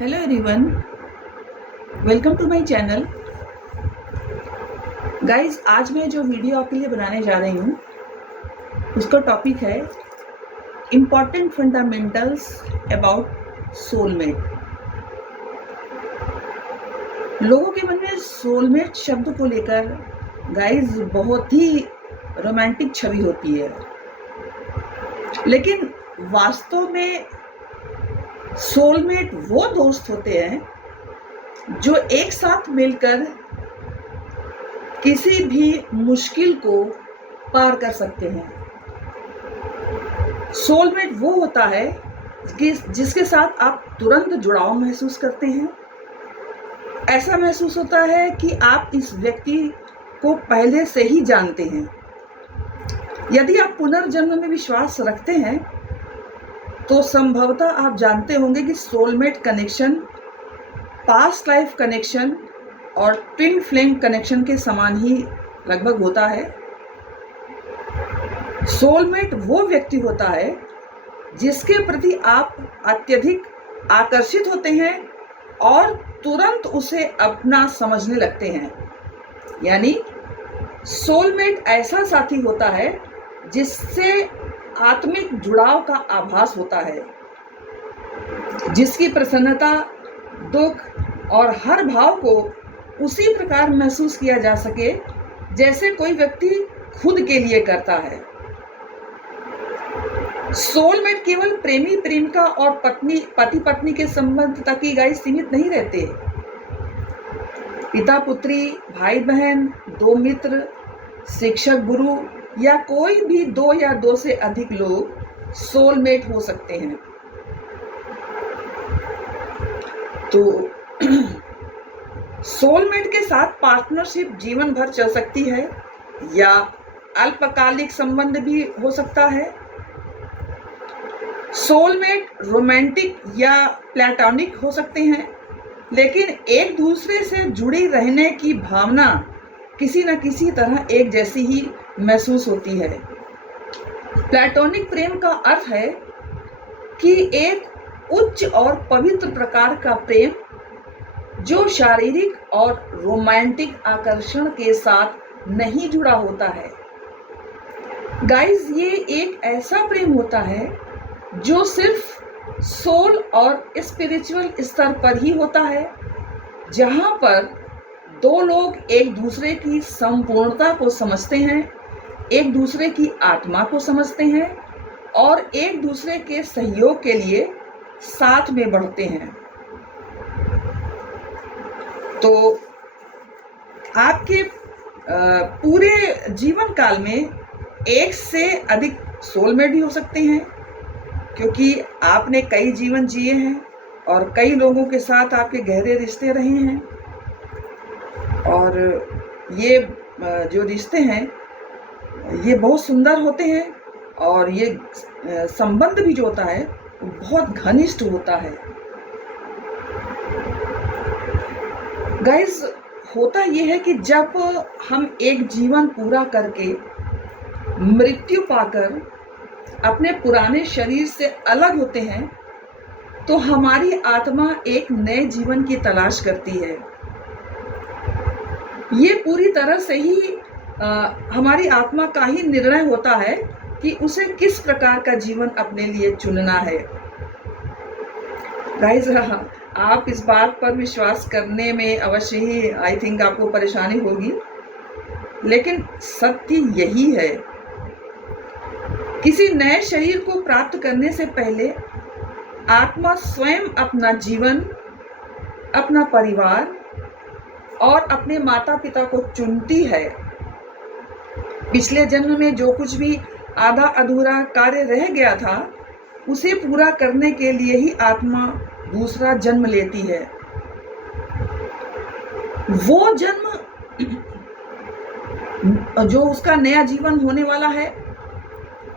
Hello everyone, welcome to my channel. Guys, आज मैं जो वीडियो आपके लिए बनाने जा रही हूँ उसका टॉपिक है इम्पॉर्टेंट फंडामेंटल्स अबाउट सोलमेट। लोगों के मन में सोलमेट शब्द को लेकर गाइस बहुत ही रोमांटिक छवि होती है, लेकिन वास्तव में सोलमेट वो दोस्त होते हैं जो एक साथ मिलकर किसी भी मुश्किल को पार कर सकते हैं। सोलमेट वो होता है जिसके साथ आप तुरंत जुड़ाव महसूस करते हैं। ऐसा महसूस होता है कि आप इस व्यक्ति को पहले से ही जानते हैं। यदि आप पुनर्जन्म में विश्वास रखते हैं तो संभवतः आप जानते होंगे कि soulmate connection past life connection और ट्विन फ्लेम कनेक्शन के समान ही लगभग होता है। सोलमेट वो व्यक्ति होता है जिसके प्रति आप अत्यधिक आकर्षित होते हैं और तुरंत उसे अपना समझने लगते हैं। यानी सोलमेट ऐसा साथी होता है जिससे आत्मिक जुड़ाव का आभास होता है, जिसकी प्रसन्नता, दुख और हर भाव को उसी प्रकार महसूस किया जा सके जैसे कोई व्यक्ति खुद के लिए करता है। सोलमेट केवल प्रेमी प्रेमिका और पति पत्नी के संबंध तक ही गाइस सीमित नहीं रहते। पिता पुत्री, भाई बहन, दो मित्र, शिक्षक गुरु या कोई भी दो या दो से अधिक लोग सोलमेट हो सकते हैं। तो सोलमेट के साथ पार्टनरशिप जीवन भर चल सकती है या अल्पकालिक संबंध भी हो सकता है। सोलमेट रोमांटिक या प्लेटोनिक हो सकते हैं, लेकिन एक दूसरे से जुड़े रहने की भावना किसी न किसी तरह एक जैसी ही महसूस होती है। प्लेटोनिक प्रेम का अर्थ है कि एक उच्च और पवित्र प्रकार का प्रेम जो शारीरिक और रोमांटिक आकर्षण के साथ नहीं जुड़ा होता है। गाइस, ये एक ऐसा प्रेम होता है जो सिर्फ सोल और स्पिरिचुअल स्तर पर ही होता है, जहां पर दो लोग एक दूसरे की संपूर्णता को समझते हैं, एक दूसरे की आत्मा को समझते हैं और एक दूसरे के सहयोग के लिए साथ में बढ़ते हैं। तो आपके पूरे जीवन काल में एक से अधिक सोलमेट भी हो सकते हैं, क्योंकि आपने कई जीवन जिए हैं और कई लोगों के साथ आपके गहरे रिश्ते रहे हैं। और ये जो रिश्ते हैं ये बहुत सुंदर होते हैं और ये संबंध भी जो होता है बहुत घनिष्ठ होता है। गाइस, होता ये है कि जब हम एक जीवन पूरा करके मृत्यु पाकर अपने पुराने शरीर से अलग होते हैं तो हमारी आत्मा एक नए जीवन की तलाश करती है। ये पूरी तरह से ही हमारी आत्मा का ही निर्णय होता है कि उसे किस प्रकार का जीवन अपने लिए चुनना है। गाइस, आप इस बात पर विश्वास करने में अवश्य ही आई थिंक आपको परेशानी होगी, लेकिन सत्य यही है। किसी नए शरीर को प्राप्त करने से पहले आत्मा स्वयं अपना जीवन, अपना परिवार और अपने माता पिता को चुनती है। पिछले जन्म में जो कुछ भी आधा अधूरा कार्य रह गया था उसे पूरा करने के लिए ही आत्मा दूसरा जन्म लेती है। वो जन्म जो उसका नया जीवन होने वाला है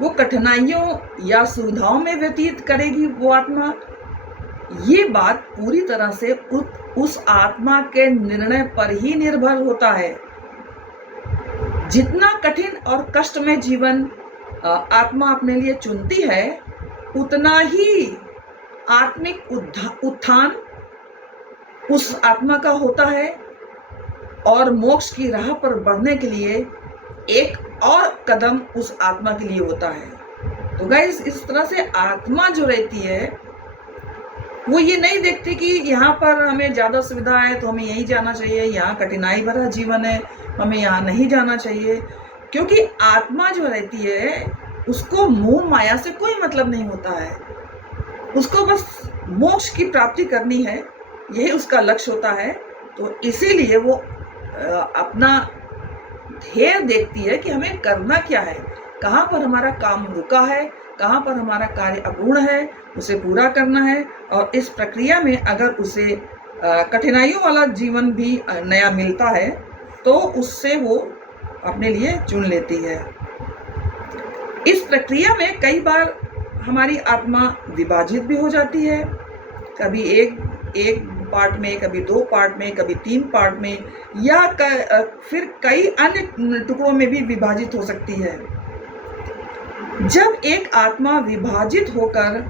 वो कठिनाइयों या सुविधाओं में व्यतीत करेगी वो आत्मा। ये बात पूरी तरह से उस आत्मा के निर्णय पर ही निर्भर होता है। जितना कठिन और कष्टमय जीवन आत्मा अपने लिए चुनती है, उतना ही आत्मिक उत्थान उस आत्मा का होता है और मोक्ष की राह पर बढ़ने के लिए एक और कदम उस आत्मा के लिए होता है। तो गाइस, इस तरह से आत्मा जो रहती है वो ये नहीं देखती कि यहाँ पर हमें ज़्यादा सुविधा है तो हमें यहीं जाना चाहिए, यहाँ कठिनाई भरा जीवन है हमें यहाँ नहीं जाना चाहिए। क्योंकि आत्मा जो रहती है उसको मोह माया से कोई मतलब नहीं होता है, उसको बस मोक्ष की प्राप्ति करनी है, यही उसका लक्ष्य होता है। तो इसीलिए वो अपना ध्येय देखती है कि हमें करना क्या है, कहाँ पर हमारा काम रुका है, कहाँ पर हमारा कार्य अपूर्ण है, उसे पूरा करना है। और इस प्रक्रिया में अगर उसे कठिनाइयों वाला जीवन भी नया मिलता है तो उससे वो अपने लिए चुन लेती है। इस प्रक्रिया में कई बार हमारी आत्मा विभाजित भी हो जाती है, कभी एक पार्ट में, कभी 2 पार्ट में, कभी 3 पार्ट में, या फिर कई अन्य टुकड़ों में भी विभाजित हो सकती है। जब एक आत्मा विभाजित होकर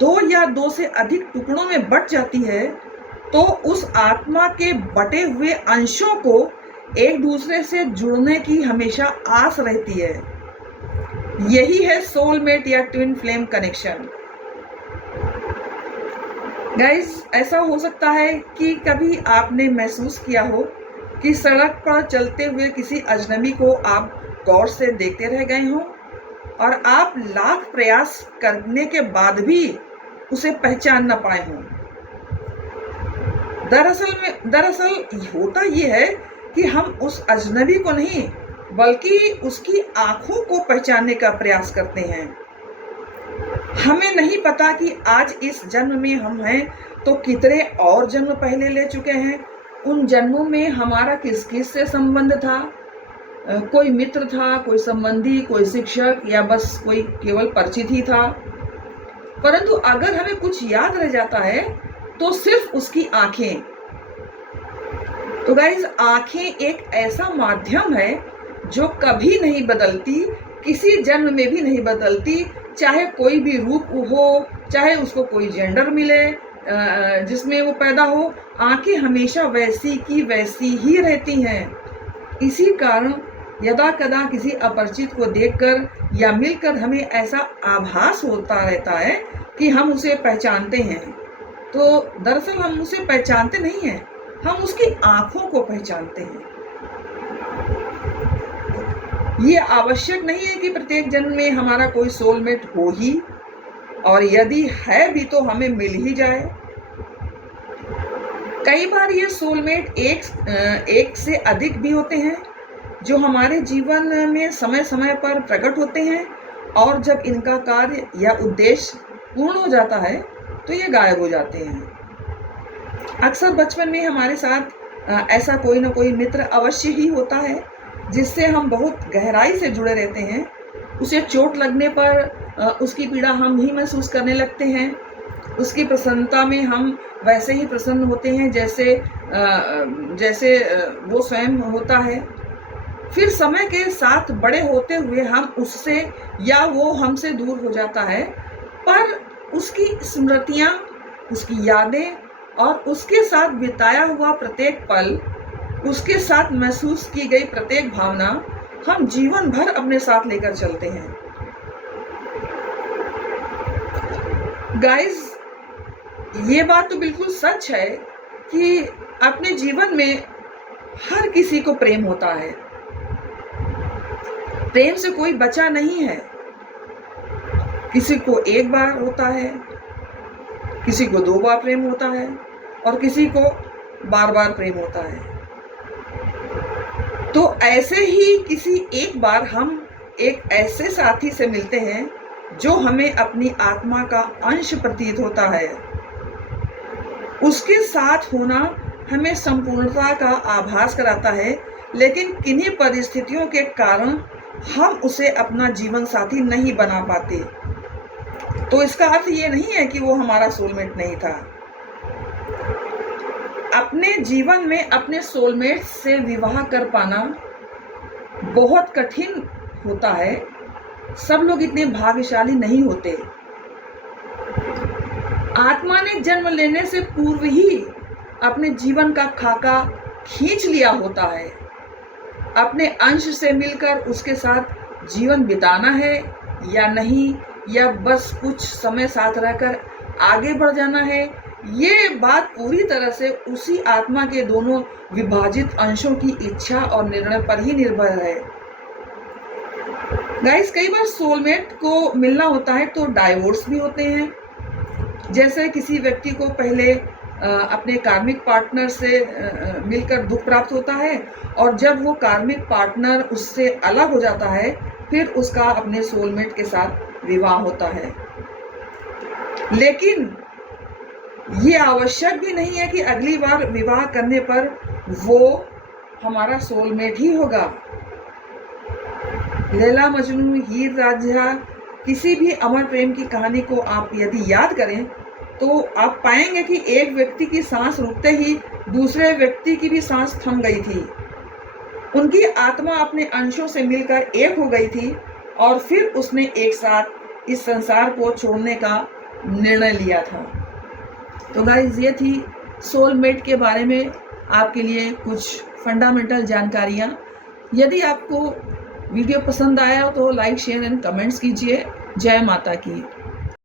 2 या 2 से अधिक टुकड़ों में बट जाती है तो उस आत्मा के बटे हुए अंशों को एक दूसरे से जुड़ने की हमेशा आस रहती है। यही है सोलमेट या ट्विन फ्लेम कनेक्शन। गाइस, ऐसा हो सकता है कि कभी आपने महसूस किया हो कि सड़क पर चलते हुए किसी अजनबी को आप गौर से देखते रह गए हों और आप लाख प्रयास करने के बाद भी उसे पहचान न पाए हों। दरअसल होता ये है कि हम उस अजनबी को नहीं बल्कि उसकी आंखों को पहचानने का प्रयास करते हैं। हमें नहीं पता कि आज इस जन्म में हम हैं तो कितने और जन्म पहले ले चुके हैं। उन जन्मों में हमारा किस किस से संबंध था, कोई मित्र था, कोई संबंधी, कोई शिक्षक, या बस कोई केवल परिचित ही था। परंतु अगर हमें कुछ याद रह जाता है तो सिर्फ उसकी आंखें। तो गाइस, आंखें एक ऐसा माध्यम है जो कभी नहीं बदलती, किसी जन्म में भी नहीं बदलती, चाहे कोई भी रूप हो, चाहे उसको कोई जेंडर मिले जिसमें वो पैदा हो, आंखें हमेशा वैसी की वैसी ही रहती हैं। इसी कारण यदा कदा किसी अपरिचित को देखकर या मिलकर हमें ऐसा आभास होता रहता है कि हम उसे पहचानते हैं। तो दरअसल हम उसे पहचानते नहीं हैं, हम उसकी आंखों को पहचानते हैं। ये आवश्यक नहीं है कि प्रत्येक जन्म में हमारा कोई सोलमेट हो ही, और यदि है भी तो हमें मिल ही जाए। कई बार ये सोलमेट एक से अधिक भी होते हैं जो हमारे जीवन में समय समय पर प्रकट होते हैं, और जब इनका कार्य या उद्देश्य पूर्ण हो जाता है तो ये गायब हो जाते हैं। अक्सर बचपन में हमारे साथ ऐसा कोई ना कोई मित्र अवश्य ही होता है जिससे हम बहुत गहराई से जुड़े रहते हैं। उसे चोट लगने पर उसकी पीड़ा हम ही महसूस करने लगते हैं, उसकी प्रसन्नता में हम वैसे ही प्रसन्न होते हैं जैसे वो स्वयं होता है। फिर समय के साथ बड़े होते हुए हम उससे या वो हमसे दूर हो जाता है, पर उसकी स्मृतियाँ, उसकी यादें और उसके साथ बिताया हुआ प्रत्येक पल, उसके साथ महसूस की गई प्रत्येक भावना हम जीवन भर अपने साथ लेकर चलते हैं। गाइस, ये बात तो बिल्कुल सच है कि अपने जीवन में हर किसी को प्रेम होता है। प्रेम से कोई बचा नहीं है। किसी को एक बार होता है, किसी को 2 बार प्रेम होता है, और किसी को बार बार प्रेम होता है। तो ऐसे ही किसी एक बार हम एक ऐसे साथी से मिलते हैं जो हमें अपनी आत्मा का अंश प्रतीत होता है। उसके साथ होना हमें संपूर्णता का आभास कराता है, लेकिन किन्हीं परिस्थितियों के कारण हम उसे अपना जीवन साथी नहीं बना पाते। तो इसका अर्थ ये नहीं है कि वो हमारा सोलमेट नहीं था। अपने जीवन में अपने सोलमेट से विवाह कर पाना बहुत कठिन होता है। सब लोग इतने भाग्यशाली नहीं होते। आत्मा ने जन्म लेने से पूर्व ही अपने जीवन का खाका खींच लिया होता है। अपने अंश से मिलकर उसके साथ जीवन बिताना है या नहीं, या बस कुछ समय साथ रहकर आगे बढ़ जाना है, ये बात पूरी तरह से उसी आत्मा के दोनों विभाजित अंशों की इच्छा और निर्णय पर ही निर्भर है। गाइस, कई बार सोलमेट को मिलना होता है तो डाइवोर्स भी होते हैं। जैसे किसी व्यक्ति को पहले अपने कार्मिक पार्टनर से मिलकर दुख प्राप्त होता है, और जब वो कार्मिक पार्टनर उससे अलग हो जाता है, फिर उसका अपने सोलमेट के साथ विवाह होता है। लेकिन ये आवश्यक भी नहीं है कि अगली बार विवाह करने पर वो हमारा सोलमेट ही होगा। लैला मजनू, हीर रांझा, किसी भी अमर प्रेम की कहानी को आप यदि याद करें तो आप पाएंगे कि एक व्यक्ति की सांस रुकते ही दूसरे व्यक्ति की भी सांस थम गई थी। उनकी आत्मा अपने अंशों से मिलकर एक हो गई थी और फिर उसने एक साथ इस संसार को छोड़ने का निर्णय लिया था। तो गाइस, ये थी सोलमेट के बारे में आपके लिए कुछ फंडामेंटल जानकारियाँ। यदि आपको वीडियो पसंद आया तो लाइक, शेयर एंड कमेंट्स कीजिए। जय माता की।